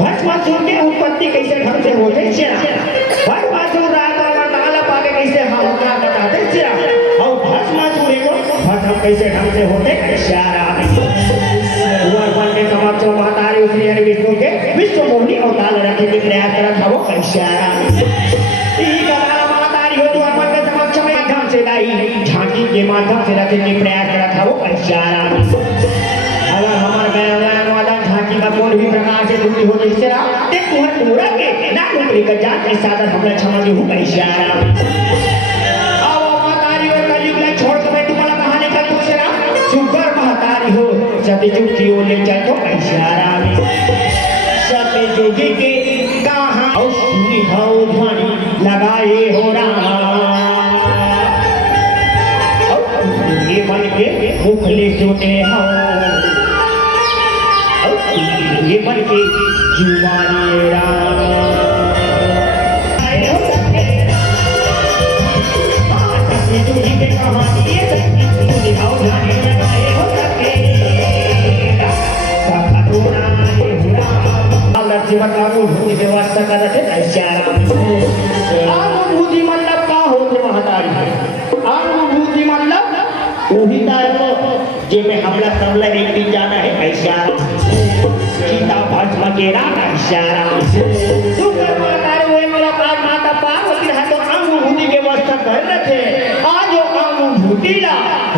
भस्मासुर के उत्पत्ति कैसे ढंग से होते भस्मासुर राजा वरदान पाके कैसे हम क्या बताते और भस्मासुर को भस्म कैसे ढंग से होते भगवान के समक्ष महतारी श्री हरि विष्णु के विश्व मोहिनी अवतार रखने के प्रयास करा था वो महतारी हो तो अपन के समक्ष में माध्यम से लाई झांकी के माध्यम से रखने के प्रयास करा था वो अगर हमारे गए वाला झांकी का कोई भी प्रकार से दूरी हो जिससे एक पूरा के ना नौकरी का जान के साथ हमने क्षमा दी हूँ छोड़ के मैं तुम्हारा कहानी का दूसरा सुगर महतारी हो सतयुग की ओर ले जाए तो सतयुगी के कहाँ औषधि भाव ध्वनि लगाए हो रहा ये मन के मुखले सुने हो ये मन के जुबानी जीवन अनुभूति व्यवस्था कर रहे अनुभूति मतलब का होते महतारी अनुभूति मतलब वही जे में हमला तबला एक दिन जाना है ऐसा सीता भस्म के राम ऐसा सुंदर महतारी वो मेरा प्राण माता पार्वती है तो अनुभूति की व्यवस्था कर रहे आज अनुभूति ला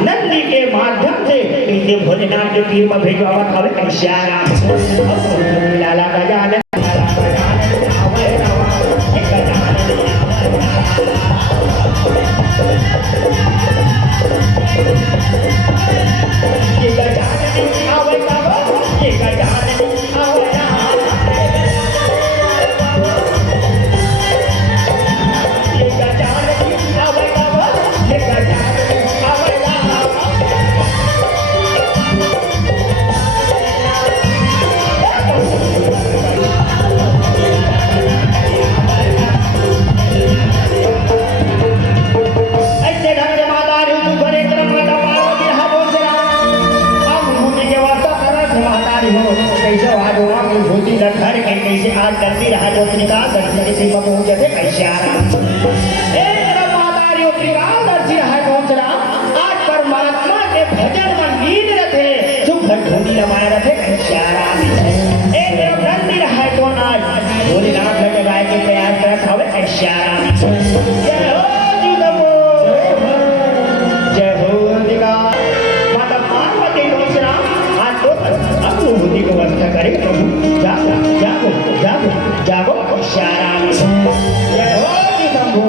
नंदी के माध्यम से इसे भोजनाथ के तीर में भेजवावत हवे ऐसा लाला का जाने आज करती रहा जो त्रिकाल दर्शन के सीमा पहुंचे थे मातारी त्रिकाल दर्शी रहा पहुंचना आज परमात्मा के भजन में लीन रहे चुप घंटी लमाए रहे नंदी रहा तो आज भोलेनाथ लगाए के प्रयास करत हवे जय हो जय हो माता पार्वती पहुंचना आज तो अनुभूति को व्यवस्था करे प्रभु जागो जागो जागो जागो शाराम जय हो शंभो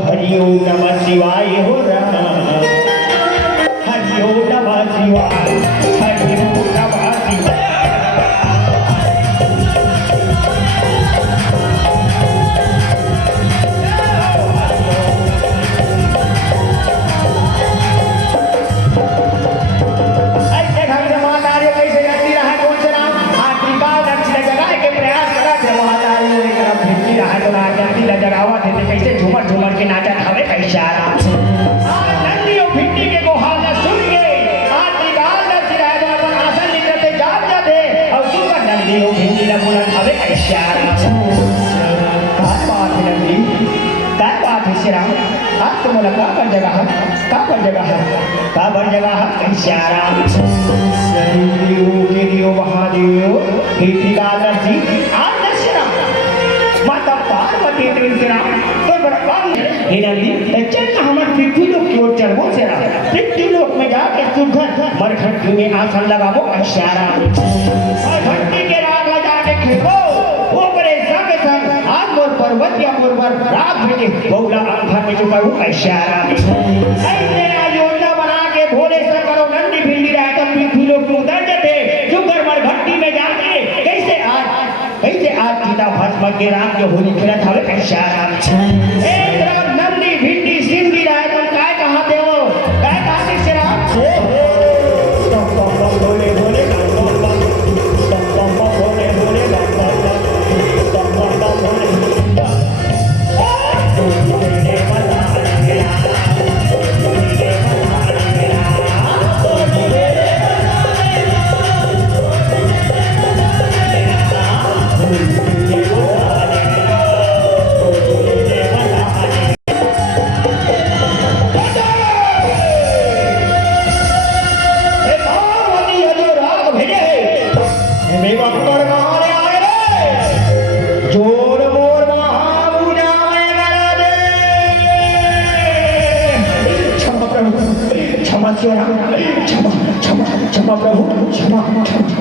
हरि ओम नमः शिवाय हो रहा हरि ओम नमः शिवाय हरि ओम नमः शिवाय कैसे झूमर झूमर के नाचत हवे कैसारा नंदी और भिंडी के गोहाल सुन के आज निकाल दर सिराय तो अपन आसन निकलते जाग जाते और सुन नंदी और भिंडी का बोलत हवे कैसारा का बात है नंदी का बात है सिरा आज तो मोला का पर जगह कैसारा के दियो महादेव भिंडी का दर जी आज दर्शना माता पार्वती त्रिशिरा हमर पृथ्वी लोक की ओर चढ़बो सेरा पृथ्वी लोक में जाके सुघर मरघट्टी में आसन लगाबो इशारा और घंटी के राग लगा के खेबो ओकरे संग संग आज मोर पर्वत या मोर राग भेजे बहुला अंधर में चुकाऊ इशारा ऐसे योजना बना के भोले शंकर नंदी भिंडी रह कर पृथ्वी लोक में उतर जाते सुघर मरघट्टी में जाके कैसे आज सीता भस्म के राम के होली खेलत हवे इशारा नंदी भिंडी सिंधी रहे तुम काय कहाँ थे वो काय कहाँ से राम बोले बोले प्रभु क्षमा प्रभु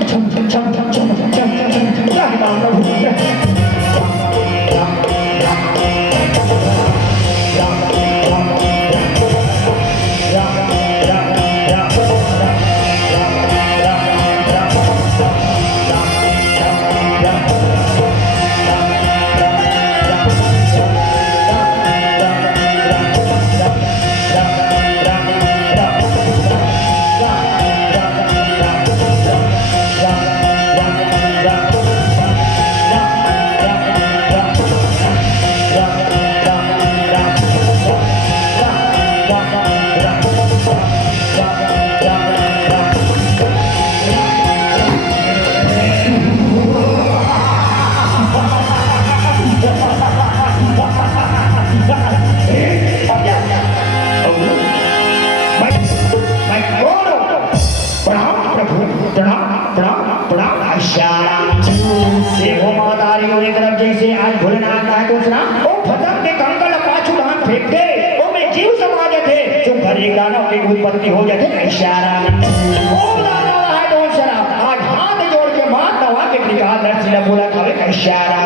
उत्पत्ति हो जाते इशारा आज हाथ जोड़ के मात दवा के निकाल नरसिला बोला खावे का इशारा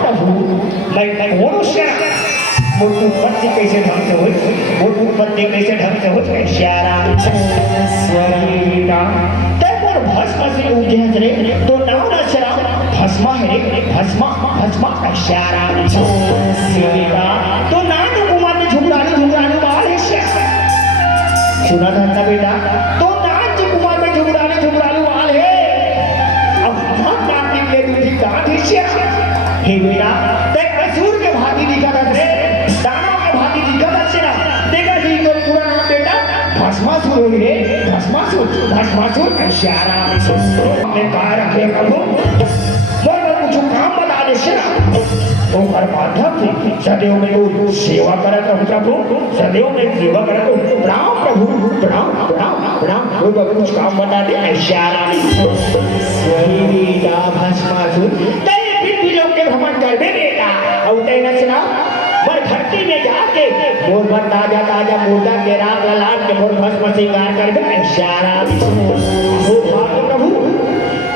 प्रभु मैं मनुष्य उत्पत्ति कैसे ढंग से हो उत्पत्ति कैसे ढंग से हो इशारा भस्म से उठे रे तो नाम नशरा भस्मा है भस्मा भस्मा इशारा तो नाम कुमार ने झुमरानी झुमरानी बाल है सुना था बेटा तो नाच कुमार में झुमरानी झुमरानी वाल है अब हम नाचने के दूसरी गांठ हिस्सा हे बेटा ते असुर के भांति दिखा था रे दानव के भांति दिखा था सेना देखा जी तो पूरा नाम बेटा भस्मासुर रे भस्मासुर इशारा मैं कहा रखे प्रभु मैं कुछ काम बता दे सेना तो हर माध्यम से सदैव में वो सेवा करता हूँ प्रभु सदैव में सेवा करता हूँ प्रणाम प्रभु प्रणाम प्रणाम प्रणाम वो कुछ काम बता दे इशारा बेटा भस्मासुर तेरे पृथ्वी लोग के भ्रमण कर दे बेटा और तेना सुना पर धरती में जाके मोर पर ताजा ताजा मुर्दा के राग ललाट के मोर भस्म श्रृंगार कर दे इशारा वो प्रभु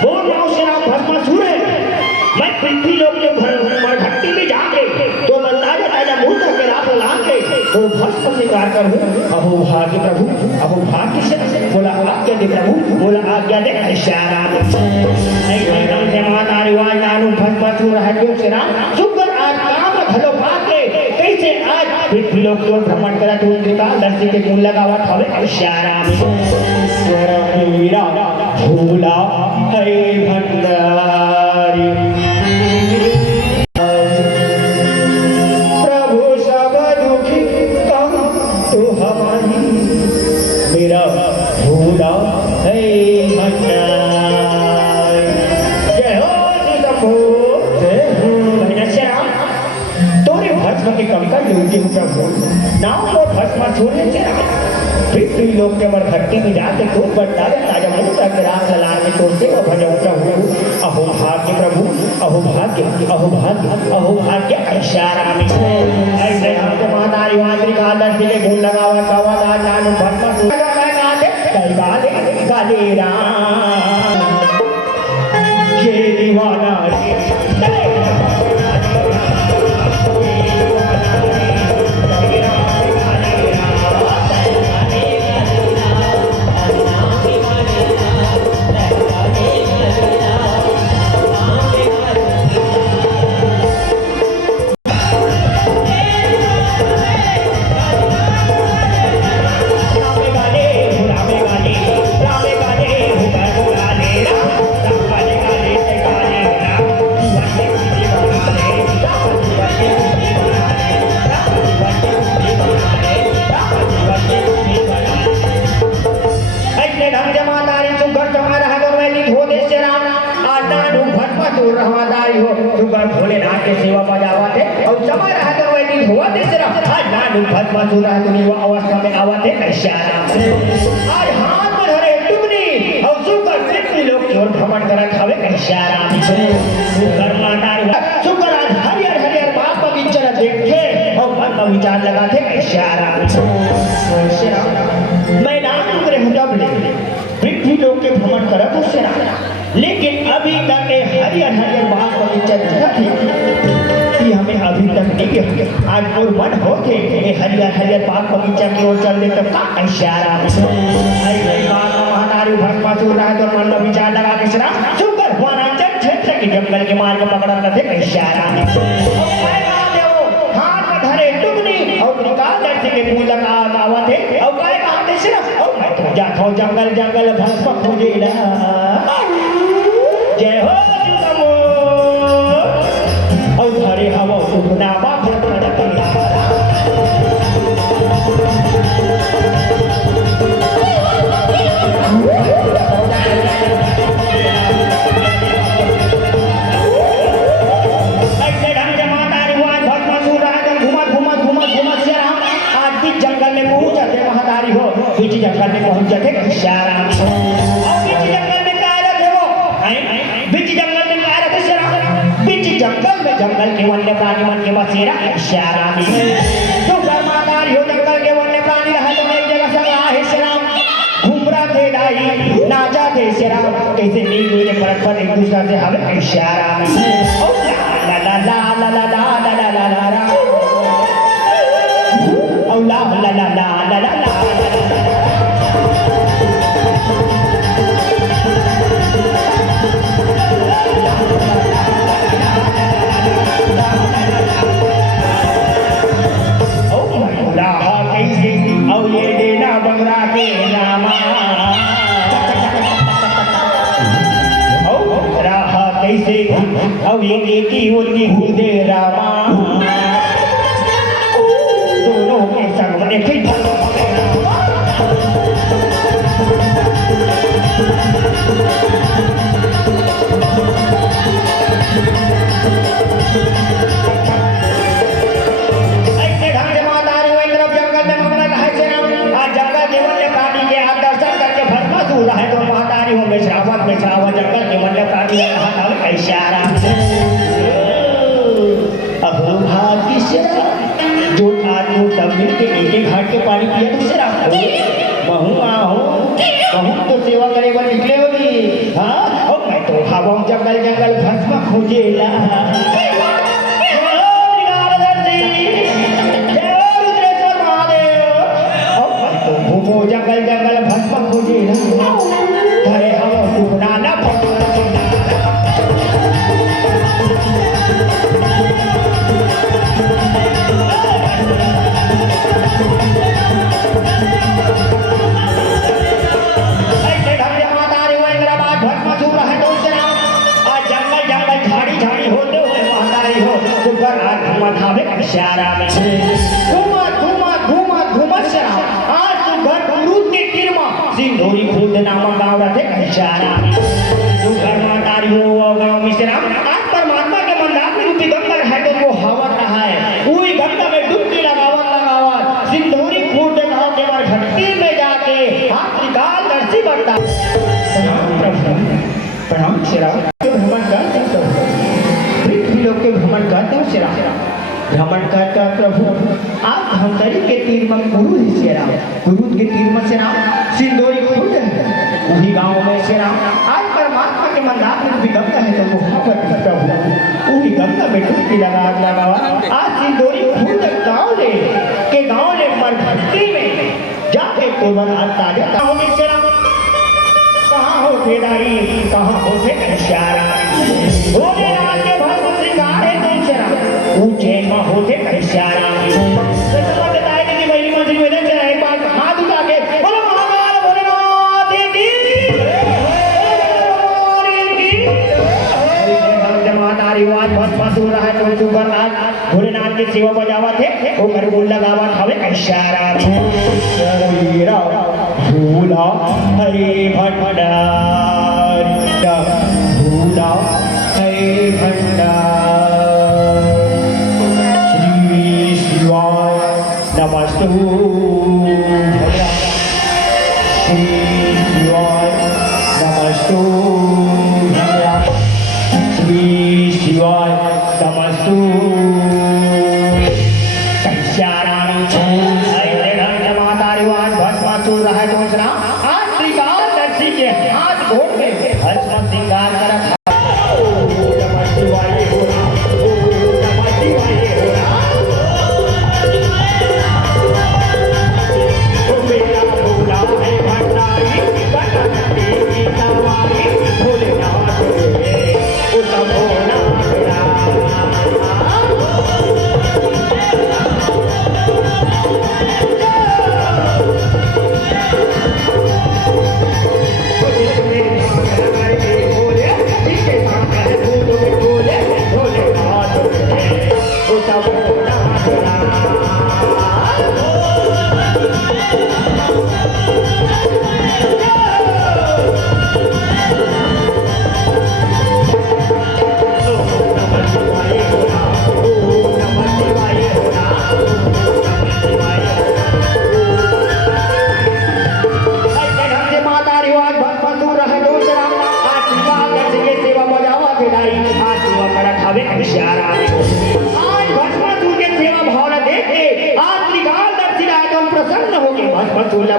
वो नाम से नाम भस्मासुर है मैं पृथ्वी लोग के धरती में जाके तो मैं ताजा ताजा मुर्दा के राग ललाट के तो भस्म श्रृंगार करूं अहो भाग्य प्रभु अहो भाग्य से बोला आज्ञा दे प्रभु बोला आज्ञा दे इशारा ऐसे नाम से माता रिवाज नानु भस्मासुर है जो से ना सुकर आज काम भलो पाके कैसे आज पृथ्वी लोग को भ्रमण करा तू उनका दर्शी के मूल लगावा थावे इशारा ईश्वर मेरा भूला है भंडारी प्रभु सब दुखी कम तो हमारी मेरा भूला है भंडारी जय हो शंभो जय हो तोरे भस्म के कंकर योगी प्रभु नाम को भस्म छोड़ने से पृथ्वी लोक के मर भक्ति में जाते खूब बढ़ता है ताजा मुद्दा के राग ललाट में तोड़ते को भजन प्रभु अहो भाग्य प्रभु अहो भाग्य अहो भाग्य अहो भाग्य इशारा में ऐसे हम के माता रिवाज का दर्शी के गुण लगावा कावा दान नानु भस्म मैं गाते कई गाले गाले राम ये दीवाना भोलेनाथ के सेवा बजावा थे और जमा रहा कर वही हुआ तीसरा आज नानु भस्मासुर है तुम वो अवस्था में आवा थे इशारा आज हाथ में धरे टुकनी और सुकर पृथ्वी लोग की ओर भ्रमण करा खावे इशारा सुकर मातार सुकर आज हरियर हरियर बाप बगीचा देखे और मन में विचार लगा थे इशारा मैं नाम करे हूं डबले पृथ्वी लोक के भ्रमण करत हो सेना, लेकिन अभी तक ये हरियर हरियर बाग बगीचा दिखत है कि हमें अभी तक नहीं गए। आज मोर मन होते ये हरियर हरियर बाग बगीचा की ओर चल दे तो का इशारा आई बात महानारी भस्मासुर रहा तो मन में विचार लगा के सेना सुकर वनांचल क्षेत्र के जंगल के मार्ग पकड़ा करते इशारा और निकाल दर्शी के पूजा का दावत है और काय कहते सिर्फ और मैं तो जाता जंगल जंगल भस्म खोजेला जय हो नमो और धरे हवा सुना बाप बीच जंगल में पहुंच जाते इशारा और बीच जंगल में क्या रखे वो बीच जंगल में क्या रखे इशारा बीच जंगल में जंगल के वन्य प्राणी मन के बसेरा इशारा तो कर्माकारी हो जंगल के वन्य प्राणी रहा तो एक जगह से रहा है इशारा घूमरा थे दाई नाचा थे इशारा कैसे नींद में परत पर एक दूसरे से हमें इशारा और ला ला ला ला ला ला ला ला ला ला और ला ला ला ला ला ला अब ये की उनकी खुदे रामा दोनों के संग में फिर ऐसे ढंग से मातारी वो तरफ जंगल में मगन रहे थे आज जंगल के वन्य प्राणी के हाथ दर्शन करके भस्मासुर रहा है तो मातारी वो में श्रावण जंगल के वन्य प्राणी का इशारा जो आज जो सब मिलके एक घाट के पानी पिया दूसरा महू आहो महू तो सेवा करे बन निकले होगी हाँ और मैं तो हवा जंगल जंगल भस्म खोजेला घूमो जंगल जंगल भस्म खोजेला धरे हवा टुकड़ा ना इशारा में घूमा घूमा घूमा घूमा शरा आज तो घर अमरूद के किरमा सिंदूरी फूल नामक गाँव रहे इशारा में तो घर मातारी हो गाँव में शरा आज परमात्मा के मंदार में रूपी गंगा है तो वो हवा रहा है वही गंगा में डुबकी लगावत सिंदूरी फूल गाँव के बार घंटी में जाके हाथ निकाल दर्शी बनता प्रणाम शरा भ्रमण करते पृथ्वी लोग के भ्रमण करते हो शरा भ्रमण करता प्रभु आप धमतरी के तीर में गुरु ही सेरा गुरु के तीर में सेरा सिंदूरी खुद है वही गांव में सेरा आज परमात्मा के मंदार में भी गंगा है तो वहाँ पर प्रभु वही गंगा में डुबकी लगावा आज सिंदूरी खुद गाँव ले मर भक्ति में जाके तुरंत आता जाता हो सेरा कहाँ हो फेदाई कहाँ हो फे इशारा होने राज्य भस्म श्रृंगार है तुम सेरा ऊंचे में होते इशारा सत्य बताए कि मेरी मंजिल में चला एक बार हाथ उठा के बोलो महाकाल भोलेनाथ की मातारी आज भस्मासुर रहा है तो सुपर आज भोलेनाथ की सेवा बजावा थे वो कर बोल लगावा हवे इशारा वीरा भूला हरे भंडार भूला हरे भंडार नमस्तु श्री शिवाय नमस्तु श्री शिवाय नमस्तु माता भस्मासुर रहा आज श्रीकाल दर्शी के भोग में भस्म श्रृंगार करा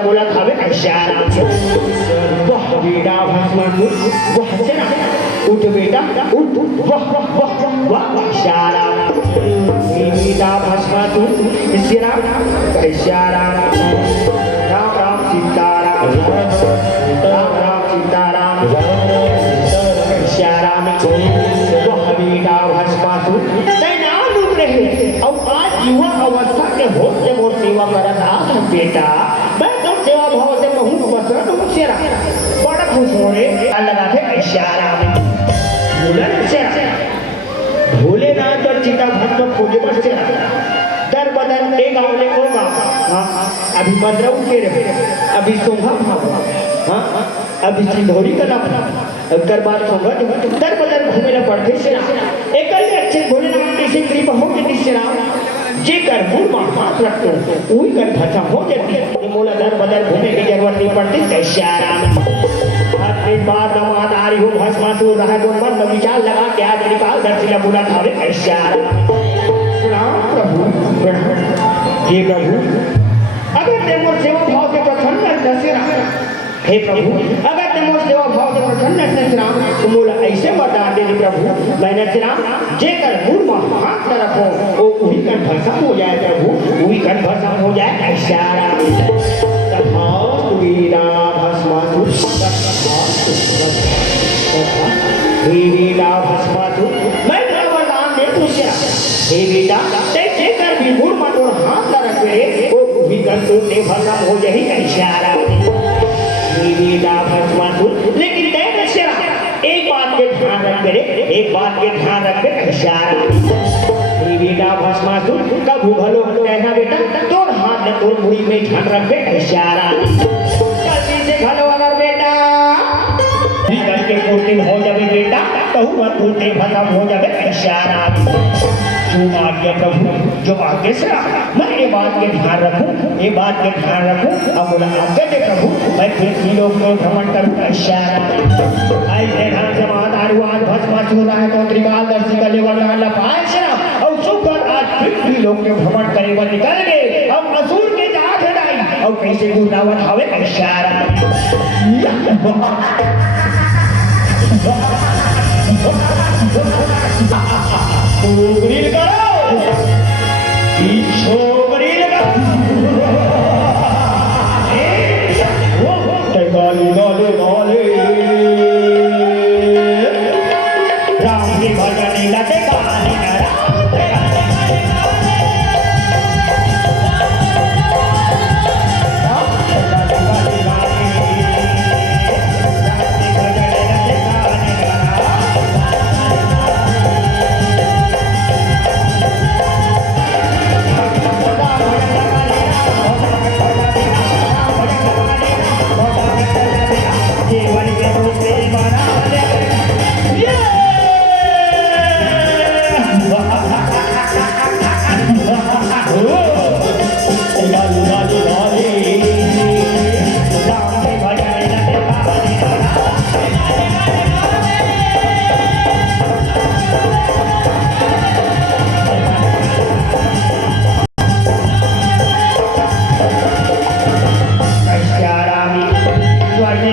बोला खावे इशारा वाह बेटा भस्मासुर वाह चला उठ बेटा उठ वाह वाह वाह इशारा बेटा भस्मासुर इशारा राम राम सीताराम राम राम सीताराम इशारा में वाह बेटा भस्मासुर तेना डूब रहे और आज युवा अवस्था के होते वो सेवा कर रहा बेटा सेवा भाव से बहुत वस्त्र तो मुझेरा बड़ा खुश हो रहे लगा थे इशारा में बुलंद से भोलेनाथ और चिता भक्त खोजे पर से दर बदन एक गावले को हाँ अभी मद्रऊ के रहे अभी सोहा हाँ अभी सिंधौरी का नाम दरबार सोगा दर बदन घूमे न पड़ते से एक अच्छे भोलेनाथ की से कृपा हो के निश्चरा जे कर मुंह में हाथ रखते वही कर भाषा हो जाती है मोला दर बदर घूमने की जरूरत नहीं पड़ती इशारा में हर दिन बाद नमाज आ रही हो भस्मासुर रहा जो मन में विचार लगा के आज निकाल दर्शिला बुला खावे इशारा प्रणाम प्रभु प्रणाम हे प्रभु अगर तेमो सेवा भाव से प्रसन्न दशरा हे प्रभु अगर तेमो सेवा भाव से प्रसन्न दशरा तो मोला ऐसे वरदान दे प्रभु मैंने श्री जे कर मुंह में हाथ न रखो वो वही कर भस्म हो जाए प्रभु वही कर भस्म हो जाए इशारा तथा वीरा भस्मासुर हे वीरा भस्मासुर मैं तेरा वरदान दे तुझे हे बेटा ते जे कर भी मुंह में तो हाथ न रखे वो वही कर तो ने भस्म हो जाए इशारा हे वीरा भस्मासुर लेकिन ते दशरा एक बात के ध्यान रख मेरे एक बात के ध्यान रख इशारा बेटा भस्मासुर कब भलो कहना बेटा तोड़ हाथ न तोड़ मुड़ी में ध्यान रख इशारा गलती से भलो अगर बेटा निकल के पूर्ति हो जावे बेटा कहूँ मत पूर्ति खत्म हो जावे इशारा तुम आज्ञा प्रभु जो आगे से मैं ये बात के ध्यान रखूं ये बात के ध्यान रखूं अब बोला आज्ञा दे प्रभु मैं पृथ्वी लोक में भ्रमण करूंगा इशारा ऐसे ढंग से महादारुआज भस्मासुर रहा है तो त्रिकाल दर्शी का लेवल वाला पाए शरा और सुकर आज पृथ्वी लोक में भ्रमण करेगा निकल गए अब असुर के जात हटाई और कैसे गुनावन हवे इशारा छोकरी करो छोकरी गाली गाली गाली राम की भजन लते गाली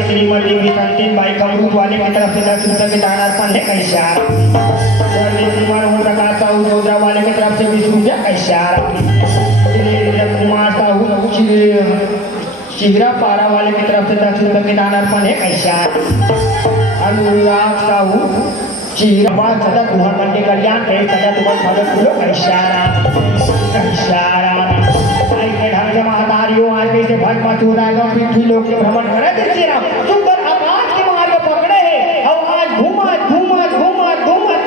श्रीमती की अंतिम बाई का चौरूट वाले की तरफ से 10 रुपए के दान अर्पण है का इशारा। कुमार होता का चौरा वाले की तरफ से 20 रुपया का इशारा। कुमार साहू चिहरा पारा वाले की तरफ से 10 रुपए के दान अर्पण है का इशारा। अनुराग साहू चिहरा सदा गुहा करने कल्याण है सदा तुम्हारे खाने फूलों का इशारा। महातारियों आज से भटमा चुराएगा पीठी लोग के भ्रमण करे देखिए ना सुंदर आवाज के मार्ग पकड़े हैं और आज घूमा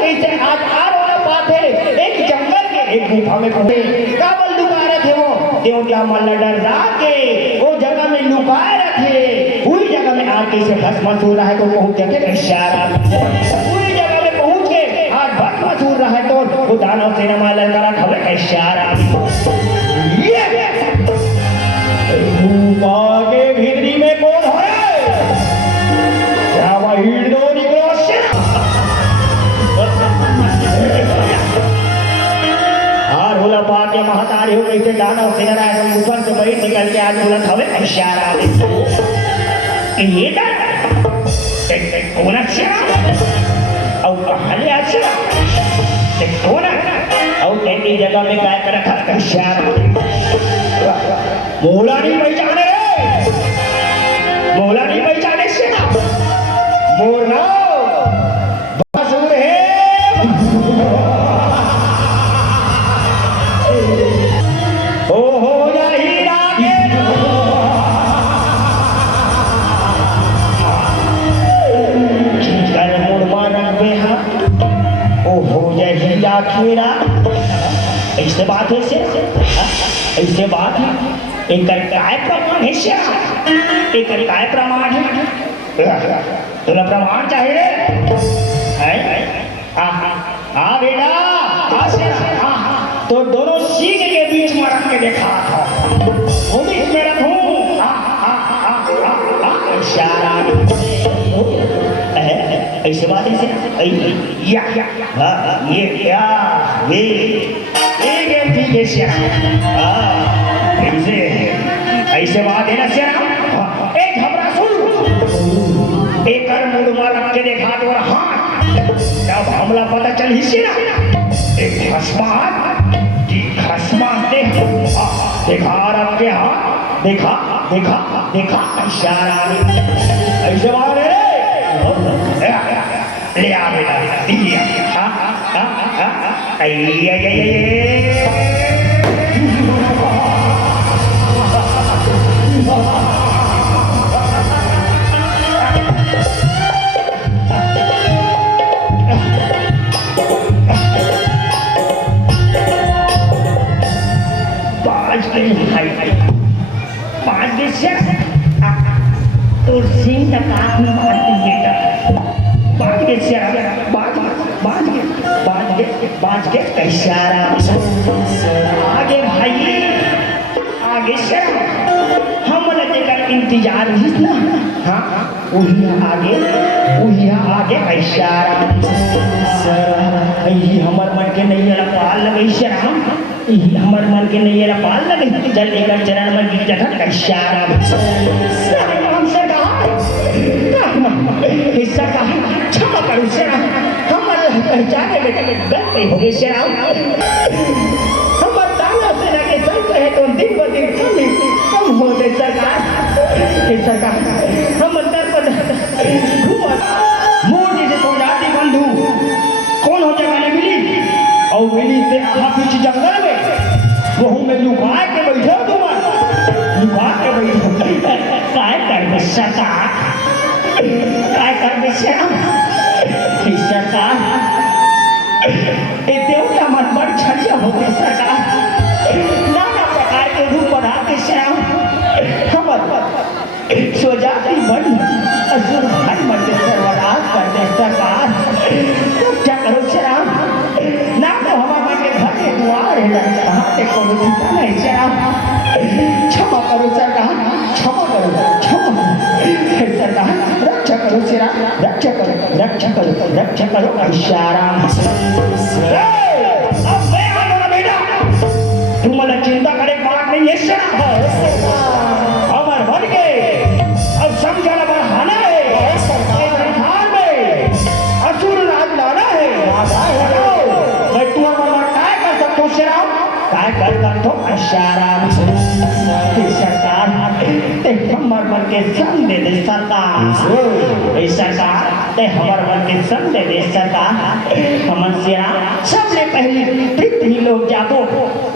कैसे आज आर वाला बात है एक जंगल के एक गुफा में पहुंचे काबल लुका रहे थे वो क्यों क्या मन डर जाके वो जगह में लुकाए रखे पूरी जगह में आके से भस्म हो रहा है तो पहुंच जाके इशारा पूरी जगह में पहुंच के आज भस्म हो रहा है तो वो दानव सेना में ललकारा खबर का इशारा। आगे भीतरी में कौन है क्या वही दो निकलो हार होला पाके महातारी हो कैसे दानव सेना राय ऊपर से बड़ी निकल के आज बुलंद हवे इशारा ये कौन अच्छा और कहानी अच्छा कौन और तेरी जगह में काय कर रखा इशारा मोला नहीं पहचाने से ना मोर ना बासुर है ओ हो जाही रागे कर मोर मानक बेहा ओ हो जाही आखिरा ऐसे बात है ऐसे बात है एक काय प्रमाण है एक काय प्रमाण है तुला प्रमाण चाहिए हाँ बेटा तो दोनों सीख के बीच में रख के देखा था वो बीच में रखूं इशारा ऐसे बात ऐसे ये क्या ये ठीक है ऐसे बात है ना श्याम एक घबरासुर एक कर मुंड मार रख के देखा तो हाथ जब हमला पता चल ही ना एक खसमात देखा रख के हाथ देखा इशारा ऐसे बात है ले आ बेटा तो सिंह तक आपने मारती बेटा बाज के इशारा आगे भाई आगे से हम लगे का इंतजार ही ना हाँ वही आगे इशारा यही हमर मन के नहीं पाल लगे श्याम यही हमर मन के नहीं पाल लगे जल लेकर चरण में गिर जाता इशारा हिस्सा का क्षमा करो श्याम हमारे पहचाने में गलती हो गई श्याम हमारे दानव सेना के चलते हैं तो दिन ब दिन कम होते सरकार हम अंदर पर मोदी से तो जाति बंधु कौन हो जगह मिली और मिली से आप पीछे जंगल में वो में लुका के बैठो काय कर सरकार श्याम सरकार देवता मन बड़ छड़िया हो गई सरकार नाना प्रकार के रूप बना के श्याम हमर सोजाती बन असुर भाई मन के सर्वनाश कर दे सरकार क्या करो श्याम ना तो हमारे के घर के द्वार है कहाँ से कोनो ठिकाना नहीं श्याम क्षमा करो सरकार सरकार रक्षा करो श्याम रक्षा करो इशारा अब मैं आना ना बेटा तुम्हारा चिंता करे बात नहीं है श्याम हमार भर के अब समझाना बढ़ाना है इशारा सरकार ते हमर मन के संग दे दे सरकार सरकार ते हमर मन के संग दे दे सरकार हमन सिया सबले पहली पृथ्वी लोग जाबो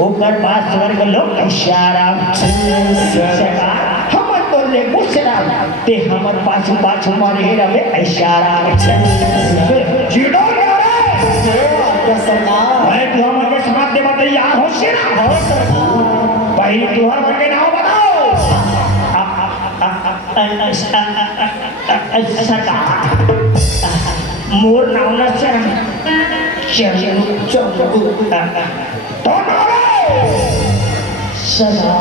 ओकर बाद स्वर्ग लोग इशारा सरकार हमर तो ले बुसरा ते हमर पाछू पाछू मारे रवे इशारा जीडो रे सरकार मैं तू हमर के समाज दे बताइए हो से ना हो सरकार भाई तू हमर के नाम बताओ सरकार मोर नाम ना चल तो सदा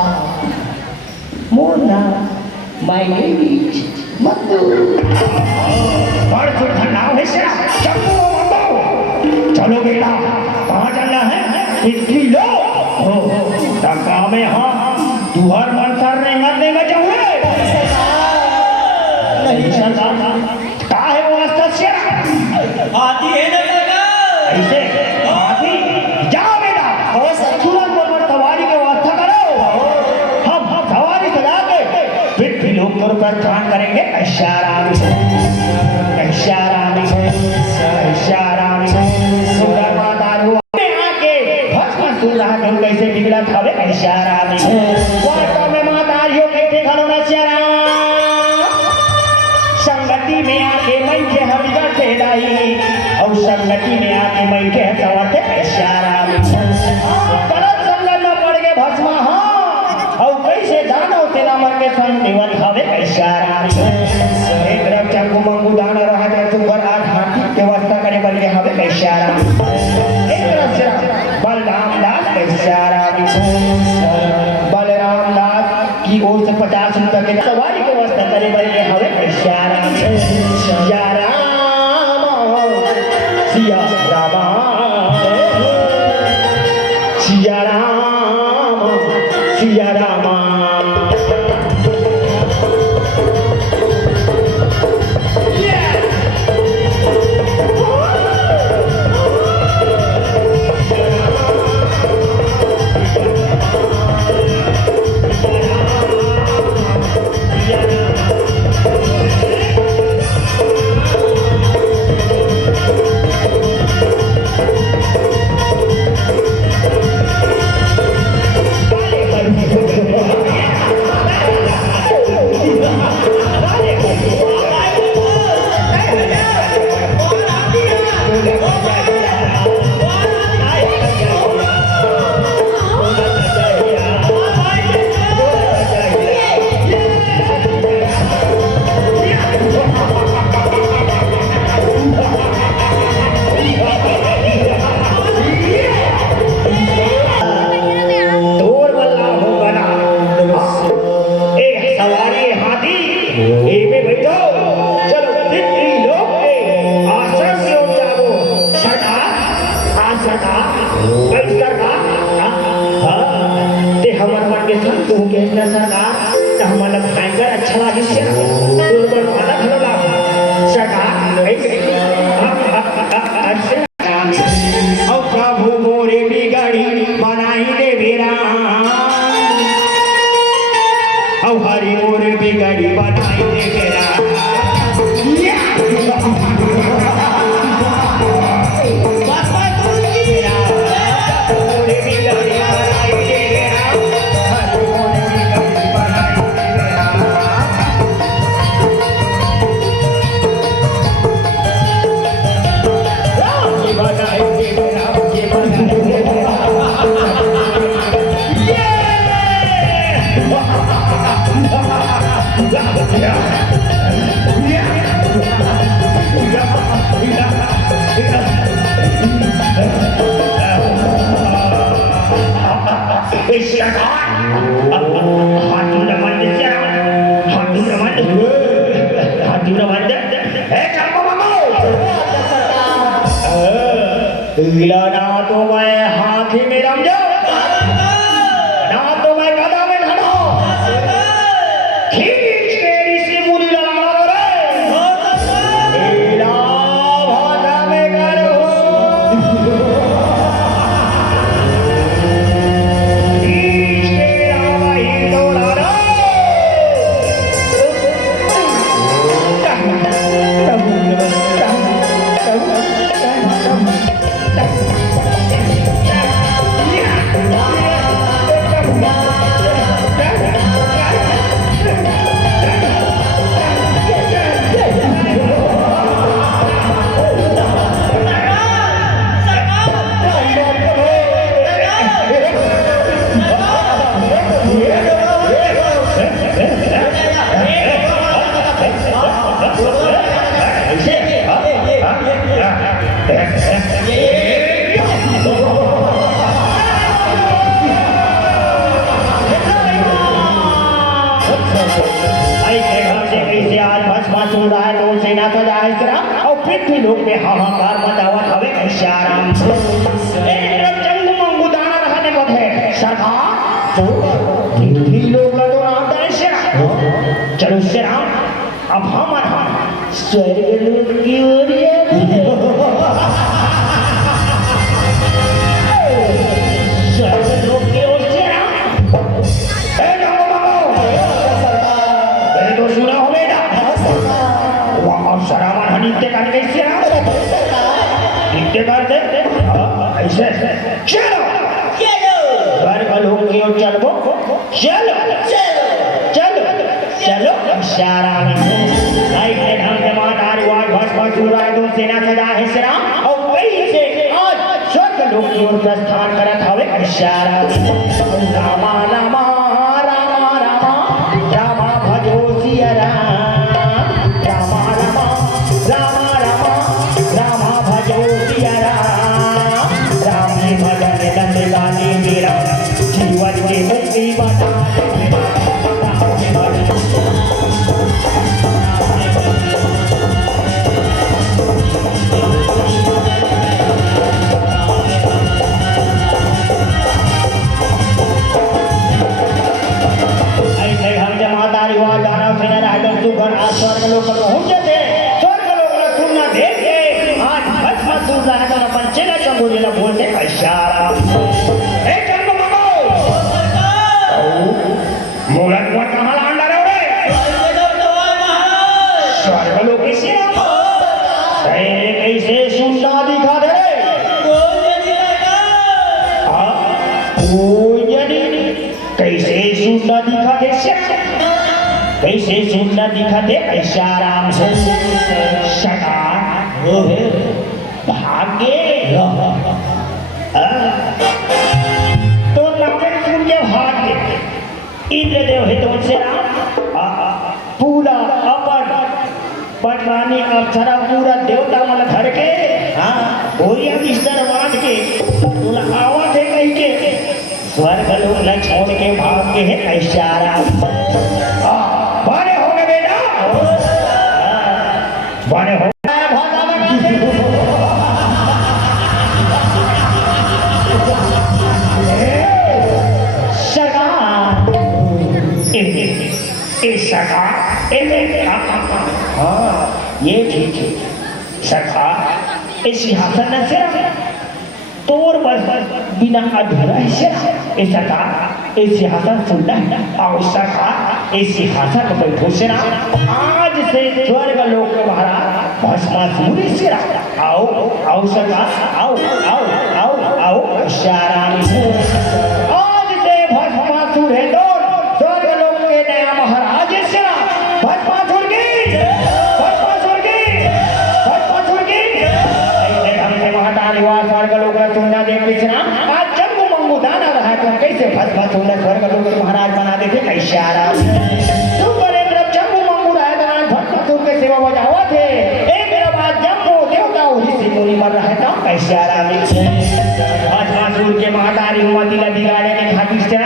मोर नाम माय नेम इज मत्तू बड़ सुंदर नाम है सर चलो मत्तू चलो बेटा कहाँ चलना है पृथ्वी लो हो टका में हाँ तुहर मन सर नहीं मरने में जाऊंगे नहीं सरकार का है वो अस्त्र हाथी है ना सरकार ऐसे हाथी जाओ बेटा और तुरंत पर सवारी की व्यवस्था करो हम सवारी सजा के पൃथ्वी लोक पर ध्यान करेंगे इशारा इशारा इशारा सुंदर माता आके भस्म सुंदर कैसे बिगड़ा था इशारा वास्तव में मातारियों कैसे खड़ो न इशारा संगति में आके मन के हम बिगड़ते दाई और संगति में आके मन के सवाते इशारा गलत संगत में पड़ गए भस्मा हाँ और कैसे दानो तेरा मन के संग निवत हवे इशारा एक तरफ चाकू मंगू दाना रहा है तुम पर आज हाथी के वास्ता करे बन के हवे इशारा एक तरफ से बलराम दास इशारा बलराम दास की ओर से 50 रुपए के सवारी के वास्ता करे बन के हवे इशारा सिया राम सिया राम सिया राम सिया राम हाथी में रम जाओ ना तो मैं गदा में लड़ो खींच के ऋषि मुनि लड़ा रे लीला भाषा में करो खींच ऐसे घर से कैसे आज भस्मासुर रहा है तो सेना सजा है तेरा और पृथ्वी लोक में हाहाकार मचावत हवे कैसे आराम से एक तरफ जंग मंगू दाना रहने को है सखा तो पृथ्वी लोक का तो राम कैसे चलो से राम अब हमारा स्वर्ग लोक की ओर स्वर्ग लोक की ओर से राम सुना हो बेटा वहाँ सरावन नित्य कर कैसे नित्य करते ऐसे चलो स्वर्ग लोक की ओर चलो चलो चलो चलो इशारा ऐसे ढंग से माता रिवाज भस्मासुर है तो सेना सजा है सिरा और वही से आज स्वर्ग लोक की ओर प्रस्थान करत हवे इशारा रामा रामा रामा रामा रामा भजो सिया राम रामा रामा रामा रामा रामा भजो सिया राम राम के भजन दंड गाने मेरा जीवन के मुक्ति बता स्वर्ग लोक पहुंचे थे स्वर्ग लोक में सुनना देख के आज भस्मासुर रहा था पंचेला चंगुरीला बोलते इशारा ए चंगु बाबू मोहन को कहां लांडा रे स्वर्ग लोक से कैसे सुनना दिखा दे कैसे सुनना दिखा दे कैसे सुनना दिखाते ऐसा आराम से सका भाग्य तो नाम सुन के भाग्य इंद्रदेव है तो से पूरा अपन पटरानी अप्सरा पूरा देवता मन धर के बोरिया बिस्तर बांध के पूरा आवाज है कहीं के स्वर्ग लोक न छोड़ के भाग के है ऐसा आराम बड़े हो गए बेटा बड़े हो सखा ये ठीक है सखा इस सिंहासन न से तोर बस बिना अधूरा है सखा इस सिंहासन सुनना और सखा इस सिंहासन पर बैठो से ना आज से स्वर्ग लोक में महाराज भस्मासुर से आओ आओ सखा आओ आओ आओ आओ शारानी आज से भस्मासुर है तो स्वर्ग लोक के नया महाराज से भस्मासुर की ऐसे ढंग से महाता निवास स्वर्ग लोक में सुनना देख पिछना आज जंगू मंगू दाना रहा तो कैसे भस्मासुर ने स्वर्ग लोक के महाराज बना देते कैसे आराम तू बड़े तरफ जंगू मंगू रहा था भस्मासुर के सेवा बजावा थे एक तरफ आज जंगू देवता उसी से मुनि मर रहा था कैसे आराम भस्मासुर के महातारी हुआ दिला दिलाने के खातिर से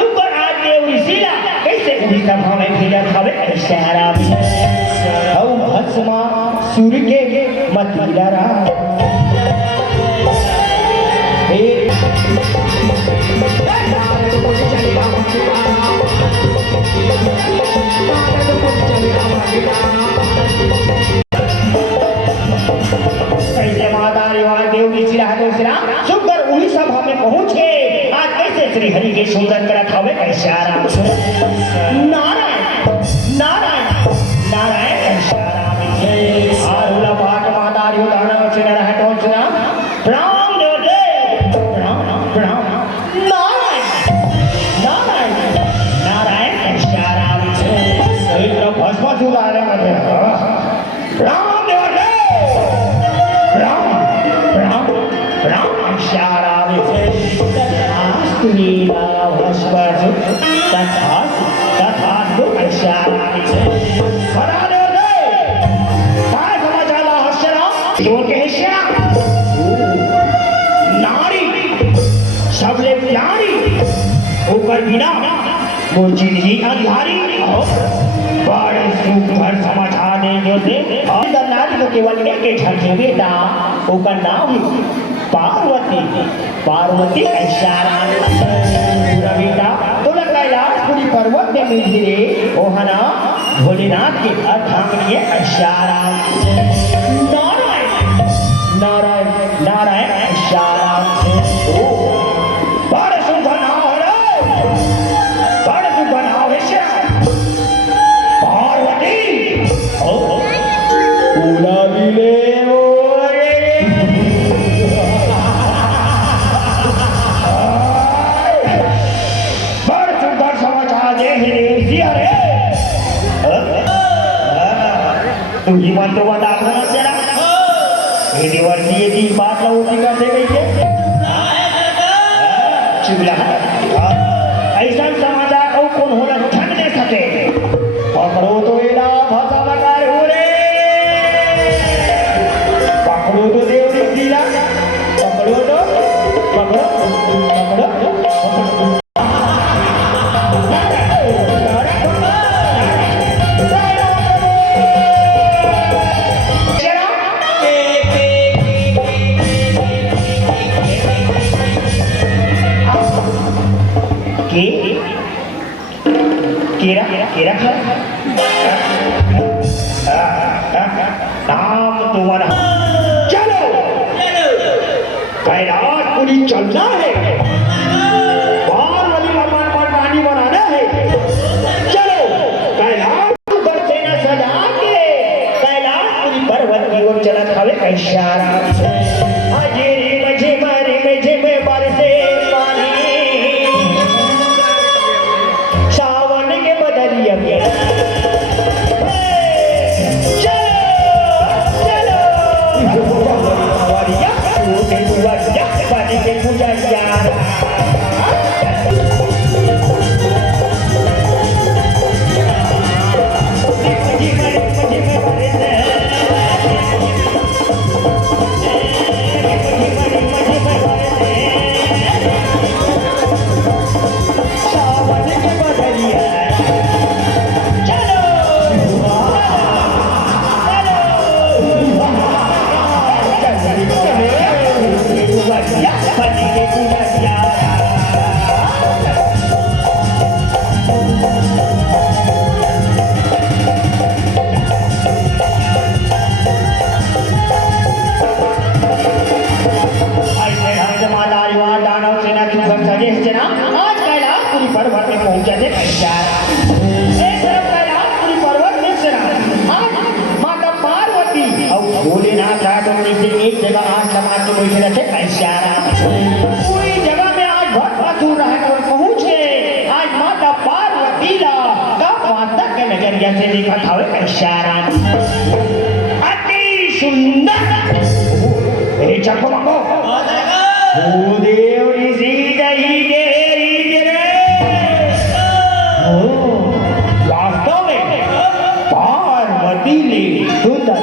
सुपर आज देवरी सीला कैसे उड़ी सभा में भेजा था कैसे आराम औ भस्मासुर के मत दिलारा कैसे माता रिवाज देवरी सिरा सुंदर उड़ी सभा में पहुंचे आज कैसे श्री हरि के सुंदर करत हवे कैसे आराम से नारायण नारायण नारायण कैसे आराम से आरुला पाठ माता रिवाज से रहा तो सुना प्रणाम देव प्रणाम प्रणाम नारायण नारायण नारायण कैसे आराम से एक तो भस्मासुर आ रहा है राम देव राम राम राम शाराम से लीला भस्मासुर तथा तथा शाराम से बना दे काय समाचार हस्यरा जोर के हिस्सा नारी होकर बिना वो जिंदगी अंधारी बड़े सुघर समझा देंगे उसे नारी को केवल एक झलके बेटा उसका नाम पार्वती पार्वती इशारा बेटा तो लग रहा है पूरी पर्वत में मिल गिरे वो है ना भोलेनाथ के अर्धांगनीय इशारा नारायण नारायण नारायण इशारा बड़े सुघर नाम है बड़े सुघर नाम है पार्वती पूरा मिले तुझी म्हणतो बा दाखवून असेल हिडीवरती येती बात लावती करते कैसे चिवला ऐसा समाजा को कौन होना ठंड दे सके पकड़ो तो एला भाषा बकार हो रे पकड़ो तो देव दिला पकड़ो तो पकड़ो पकड़ो केरा केरा नाम तुम्हारा चलो कैलाश पुरी चलना है पार्वती का रानी बनाना है चलो कैलाश बरसेना सजा के कैलाश पुरी पर्वत की ओर चलत हवे इशारा भोलेनाथ राजमणि से एक जगह आज समाज के बैठे रहते इशारा पूरी जगह में आज बहुत मधुर रहकर पहुंचे आज माता पार्वती ला कब माता के नजरिया से देखा था इशारा अति सुंदर ये चकमको भूदेव ऋषि गई वास्तव में पार्वती ले सुंदर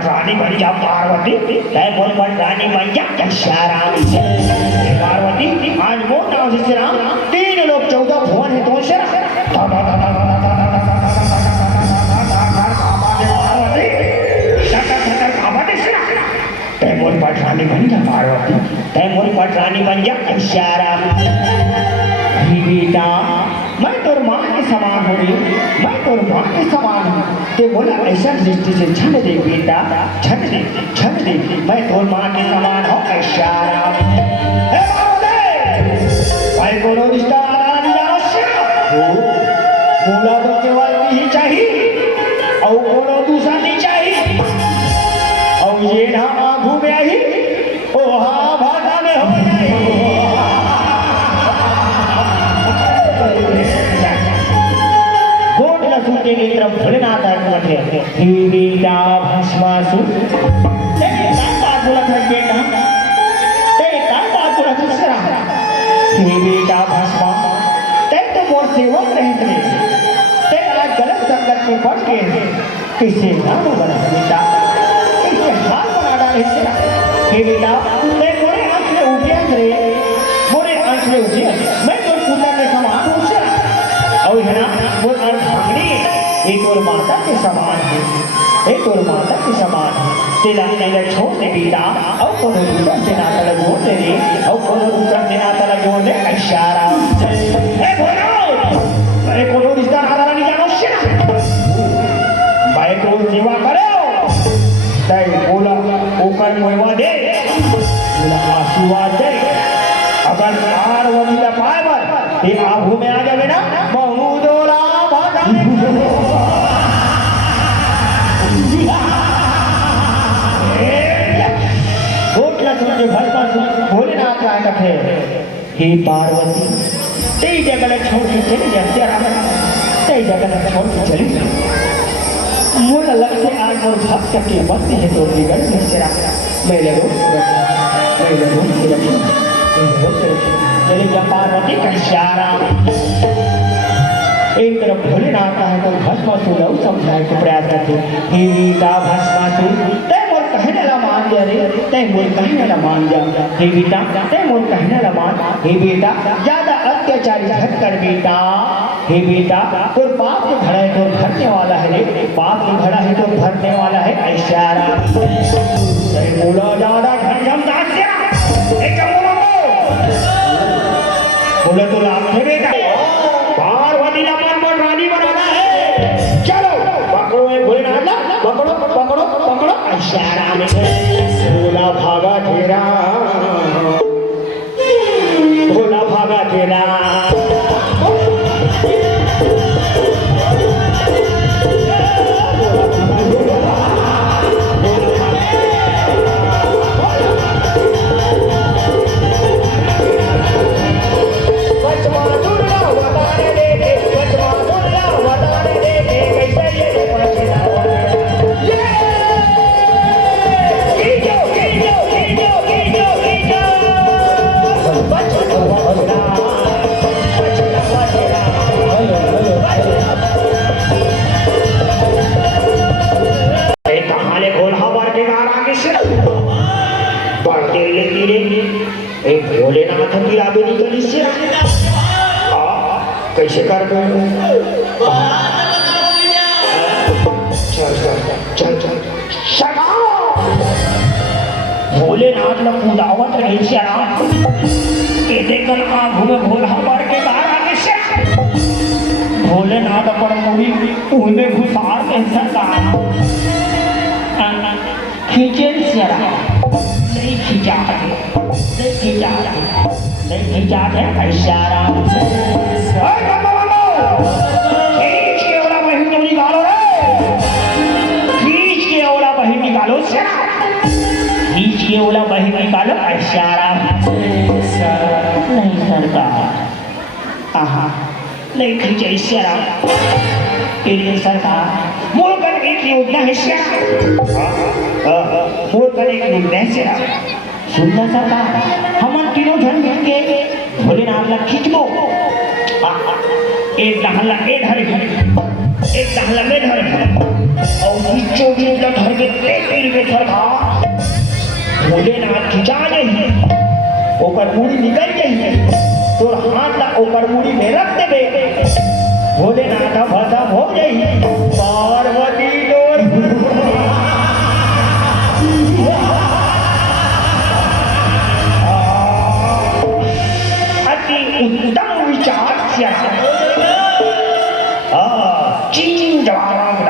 रानी बन जा पार्वती रानी बन जा इशारा पार्वती आज वो नाम से राम 3 लोग 14 भुवन है तो शरा रानी बन जा पार्वती रानी बन जा इशारा बेटा मैं तोर माँ के समान हूँ मैं तोर माँ के समान हूँ तो बोला ऐसा दृष्टि से छन दे बेटा छन दे मैं तोर माँ के समान हूँ इशारा भाई कोनो रिश्ता बोला तो केवल ही चाहिए और कोनो दूसरा नहीं चाहिए और ये ना आँखों में आई ओ हाँ भाषा में हो जाए सूटे की तरफ भोलेनाथ आए हे बेटा भस्मासु बात बोला था बेटा बात बोला था हे बेटा भस्मा ते तो मोर सेवा बोल रहे थे ते आज गलत संगत में पड़ के किसे नाम बना बेटा किसे हाथ बना डाले तेरा हे बेटा ते मोरे आंख में उठिया रे मोरे आंख में उठिया मैं तो पूजा के समान हूँ से और है ना वो भागनी एक और माता के समान है एक और माता के समान है तेरा तेरा छोड़ दे बेटा और कोनो दूसरा तेरा तला जोड़ दे रे और कोनो दूसरा तेरा तला जोड़ दे इशारा ए बोलो अरे कोनो रिश्ता हारा नहीं जानो से भाई को सेवा करो तय बोला ओकर मोहवा दे बोला आशीर्वाद दे अगर हार वनीला पाए बर ये आभू में आ जावे ना बहुदोला भागा भोलेनाथ आए कथे हे पार्वती तेई जगह छोड़ के चली जाते तेई जगह छोड़ के चली मोला लगते आज और भक्त के वक्त है तो बिगड़ में सेरा मैं लगो चले जा पार्वती का इशारा एक तरफ भोलेनाथ है तो भस्मासुर समझाए के प्रयास करते हे बेटा भस्मासुर कहने ला मान जा रे तय मोर कहने ला मान जा हे बेटा तय मोर कहने ला मान हे बेटा ज्यादा अत्याचारी हट कर बेटा हे बेटा और पाप के घड़ा है तो भरने वाला है रे पाप के घड़ा है तो भरने वाला है इशारा तय बोला ज्यादा घंजम दास तेरा एक बोले तो लाभ है बेटा पार्वती का मन रानी बनाना है चलो पकड़ो भोलेनाथ पकड़ो पकड़ो पकड़ो इशारा में भोला भागा तेरा भोला भागा तेरा भोलेनाथ की आबेदी करी से कैसे कर चल भोलेनाथ ने पूजावत रही से देखकर आंखों में भोला भर के बाहर आगे से भोलेनाथ पर मुड़ी उन्हें घुसार के सरकार खींचे से नहीं खींचा है इशारा खींच के ओला बहिन निकालो रे खींच के ओला बहिन निकालो खींच के ओला बहिन निकालो इशारा नहीं सरकार आहा नहीं खींचे इशारा तेरी सरकार मोलकर एक योजना है मोलकर एक योजना है सुनना सरकार हम तीनों जन मिलके भोलेनाथ ला खींचबो एक दहला ए धर एक दहला में धर और नीचो भी धर के तेल में सरकार भोलेनाथ खिंचा जाइए ओकर मुड़ी निकल जाइए तो हाथ ला ओकर मुड़ी में रख देबे भोलेनाथ भस्म हो जाइए पार्वती डोर उत्तम विचार से चीन जवाब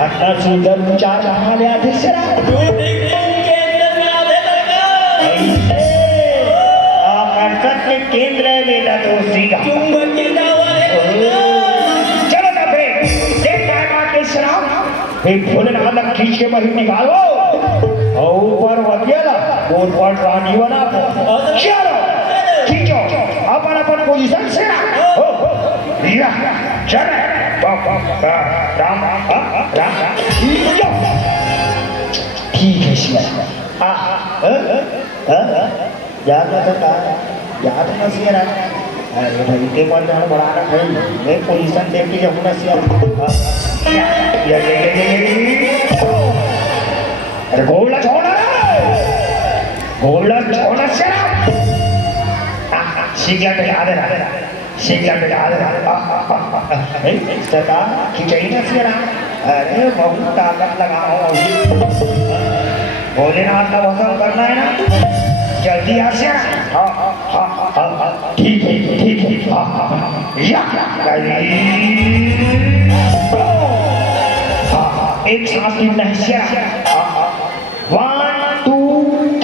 अच्छा सुंदर विचार हमारे आधे से आकर्षक के केंद्र है बेटा तो सीधा चलो ना फिर देख के शराब भोलेनाथ खींच के बहिन निकालो और ऊपर वकेला और पर रानी बना चलो खींचो अपन अपन पोजीशन से चल राम ठीक है शिवा याद न सिया अरे भाई ते पण जरा बड़ा भाई मैं पोजीशन देख के होना सिया अरे गोला छोड़ा सिया शिगला पे आदर सदा खिंचाई ना सिया अरे बहुत ताकत लगाओ भोलेनाथ का वसन करना है ना जल्दी आ सिया ठीक है या एक सांस लेना है सिया 1 2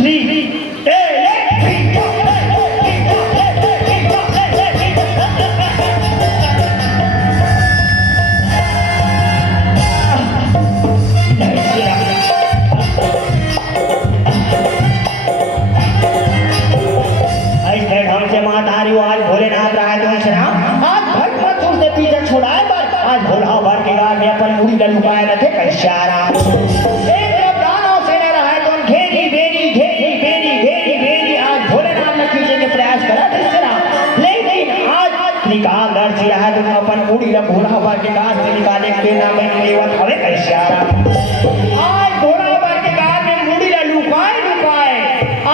3 आज भोलेनाथ रहा है तुम शराब आज भट मत उसने पीछे छोड़ाए आज भोला भर के गाल में अपन मुड़ी लुकाए न थे इशारा एक जब दानों से न रहा है तुम घेरी बेरी आज भोलेनाथ ने पीछे के प्रयास करा था शराब लेकिन आज निकाल दर से रहा है तुम अपन मुड़ी भोला भर के गाल में निकाले के नाम में लेवत हवे इशारा आज भोला भर के गाल में मुड़ी लुकाए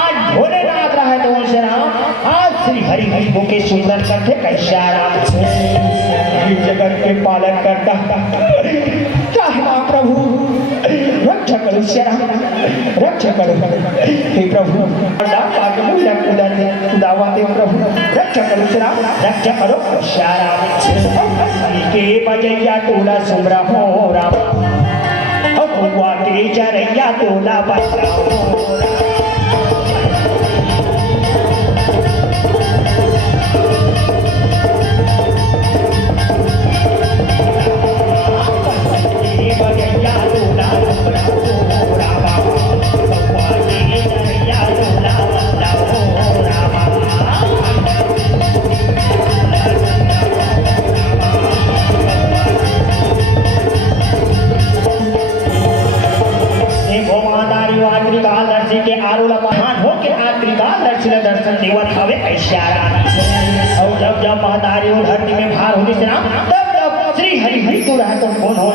आज भोलेनाथ रहा है तुम शराब आज श्री हरि को के सुंदर करते कैशारा जगत के पालन करता चाहना प्रभु रक्षा करो शरा रक्षा करो हे प्रभु दावाते प्रभु रक्षा करो शरा रक्षा करो कैशारा के बजैया तोला सुमरा हो राम हुआ के चरैया तोला बजरा हो के आरोला महान हो के आत्रिकाल दर्शन देवत हवे इशारा और जब महतारी धरती में भार होने से ना तब श्री हरि तो रहा तो कौन हो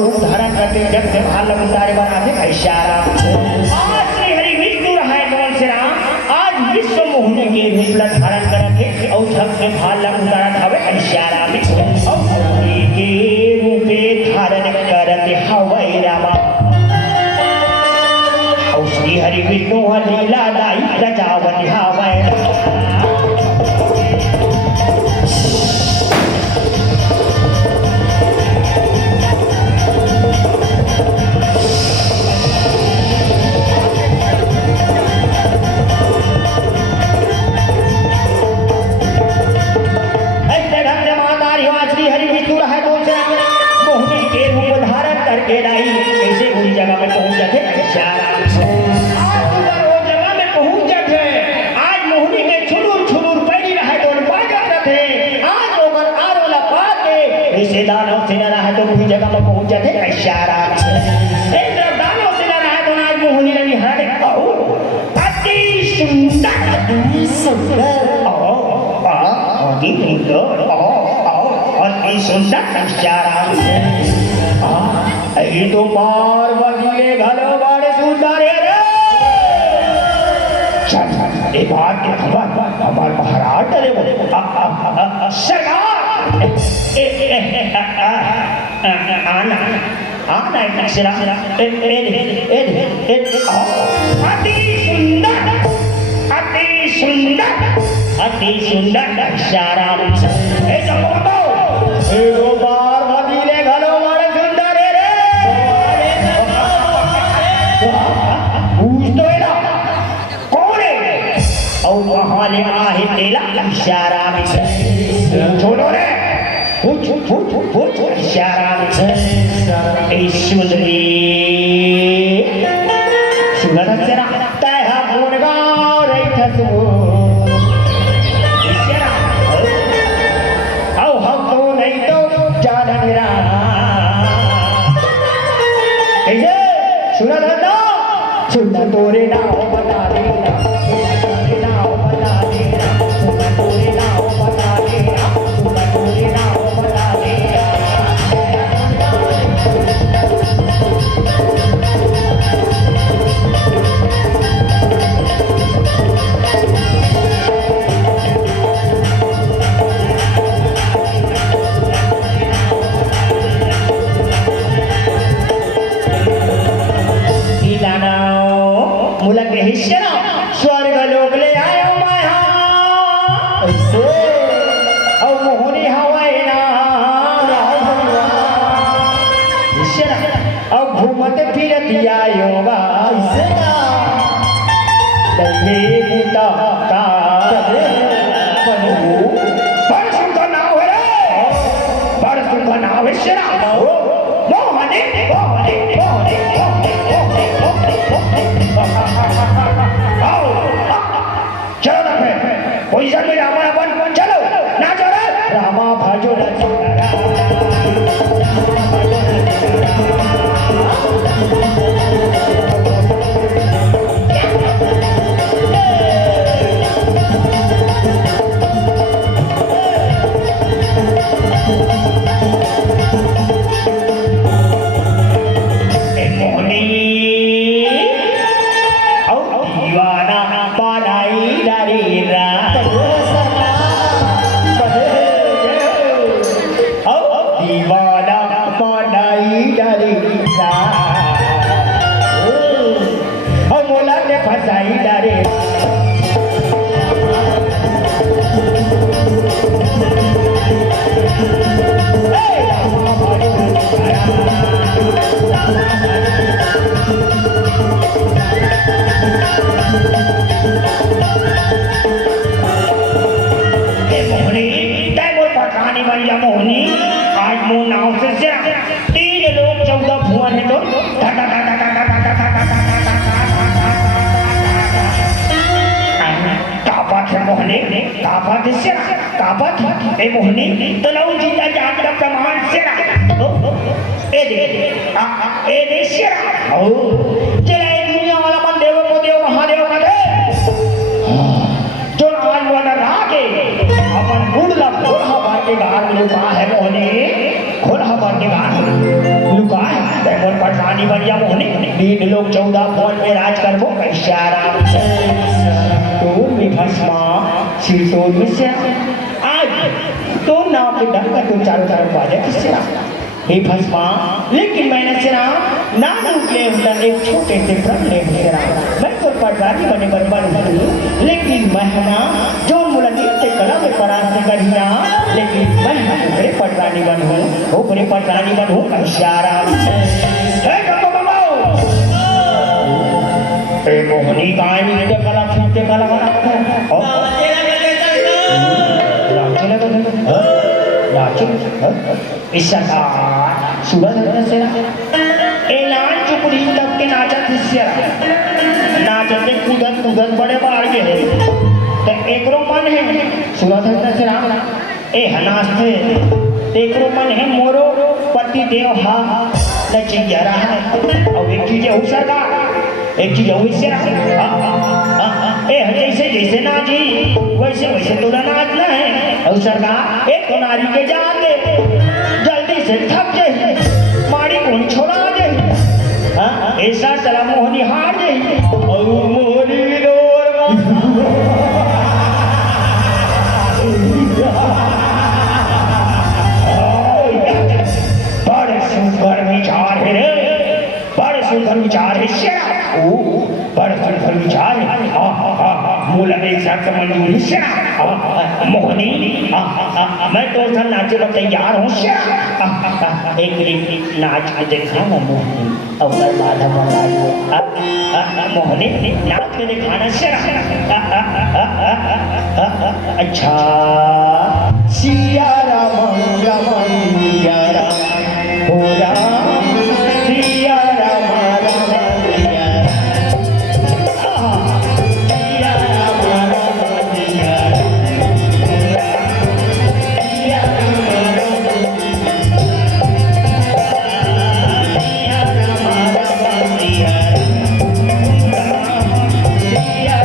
रूप धारण करते जब से भार उतारे बनाते इशारा आज श्री हरि विष्णु रहा है कौन से राम आज विश्व मोहिनी के रूप धारण करके और जब से भार उतारा हवे इशारा और के रूपे धारण करते हवे रामा श्री हरि विष्णु लीला दाई रजावती हवै ऐसे ढंग से माता श्री हरि विष्णु रहा तो मोहिनी के रूप धारण करके लाई ऐसे उसी जगह में पहुंच जाते इशारा दानव से लड़ा है तो पूरी जगह पर पहुंच जाते इशारा दानव से लड़ा है तो आज मोहिनी रवि हर अति सुंदर अति सुंदर इशारा ये तो पार्वती के घर बड़े सुंदर है रे बात के खबर हमारे महाराज डरे बोले सरकार आना इतना अति सुंदर इशारा ऐसा बोलो एगो पार्वती ले घलो मारे सुंदर रे पूछ तो एला कौन है और वहां ले आहे तेला इशारा में छोड़ो रे पूछ इशारा में सुंदरी सुंदर तेरा तह गुण गाओ रे थसो इशारा आओ हम तो नहीं तो जान मेरा ऐसे सुना ना सुना तोरे नाम बता देना सुना तोरे नाम बता देना सुना तोरे नाम बता देना दिया योगा तभी बूटा का बड़ सुंदर नाव है रे बड़ सुंदर नाव है शेरा मोहनी मोहनी मोहनी आओ चलो ना फिर पोजीशन में रामा बन चलो ना जोड़ा रामा भाजो मोहनी आज मुंह नाव से तीन लोग 14 भुवन है तो कापत है मोहनी कापत से कापत ए मोहनी तो लव जीता जान का प्रमाण से ए दे शेरा ओ चला दुनिया वाला मन देव को देव महादेव का दे जो आज वाला राके अपन बुढ़ला बुढ़ा के गार में लुका है मोहनी खोल हमार के गार में लुका है तेमोर पठानी बनिया मोहनी तीन लोग 14 भुवन में राज करबो इशारा तो विभस्मा शीतोल में से आज तो नाम के डंका तो चारों तरफ बाजे किससे हे भस्मा लेकिन मैंने सिरा ना के अंदर एक छोटे से प्रश्न सिरा मैं तो पटवारी बने बन लेकिन मैं जो मुलाकात से कला में परास्त करिया लेकिन मैं बड़े पटवारी बन हूँ वो बड़े पटवारी बन हूँ इशारा ए मोहनी कहानी ने कला छूटे कला इशारा सुबह से ऐलान चुपड़ी तक के नाचत हिस्सा नाचते कूदत बड़े बाहर के तो एकरो मन है सुबह से राम ए हनास्ते एकरो मन है मोरो पति देव हा न चीज रहा है और एक चीज है सरकार एक चीज है से ए जैसे जैसे नाची वैसे वैसे तो नाचना है और सरकार एक तो नारी के जान दे जल्दी से थक जाए मारी कौन छोड़ा दे ऐसा चला मोहनी हार जाए और मोहनी बड़े सुंदर विचार है रे बड़े सुंदर विचार है शेरा बड़े सुंदर विचार है मूल एक साथ मंजूरी शेरा मोहनी मैं तो सर नाचे को तैयार हूँ शेरा एक नाच के देखा ना मोहनी अवसर बाधा मंगा मोहनी नाच के दिखाना शेरा अच्छा सिया राम राम सिया राम हो राम सिया राम राम सिया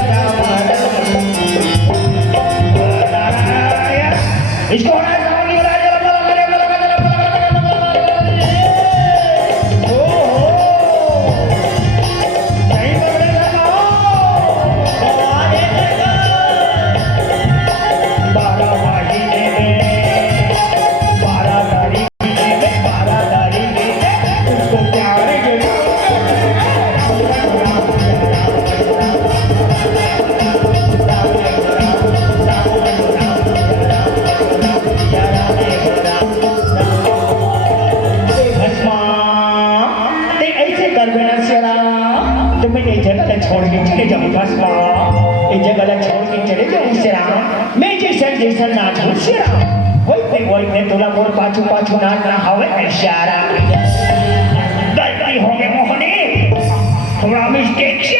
राम राम सिया गले गले छोड़ के चले जाऊं शेरा मैं जैसन जैसन नाचूं शेरा कोई ने तुला मोर पाछू पाछू नाचना हवे शेरा गलती हो गई मोहनी थोड़ा मिस्टेक से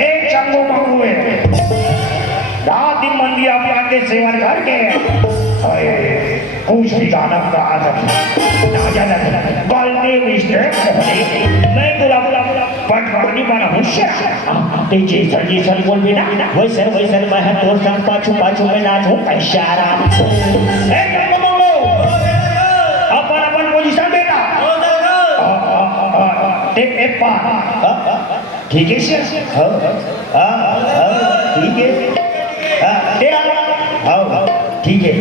एक चंगो मंगुए रात दिन मंदिर अपना के सेवन करके कुछ भी गाना का आदत ना जाना गलती मिस्टेक मैं तुला पटवानी बना होशियार ते जैसन बोल भी ना वैसन मैं तोर संग पाछू पाछू में नाचूं इशारा ए चंगो मंगो अपन पोजीशन बेटा ए पा ठीक है शेर ठीक है तेरा ठीक है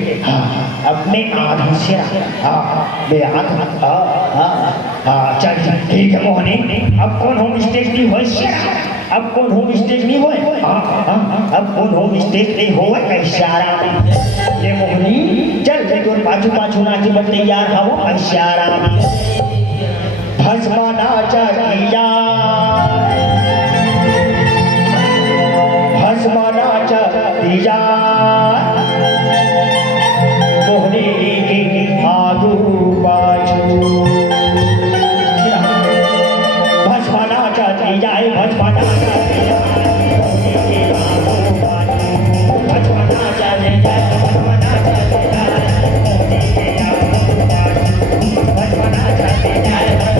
अपने आधे से चल ठीक है मोहनी अब कौन होम स्टेज नहीं हो अब कौन होम स्टेज नहीं हो अब कौन होम स्टेज नहीं हो इशारा ये मोहनी चल तो पाछू पाछू नाची बन तैयार हो इशारा भस्मा नाचा दिया भस्मा नाचा दिया मोहनी की आगू बाजू भस्मा नाचा दिया भस्मा नाचा दिया भस्मा नाचा दिया भस्मा नाचा दिया भस्मा नाचा दिया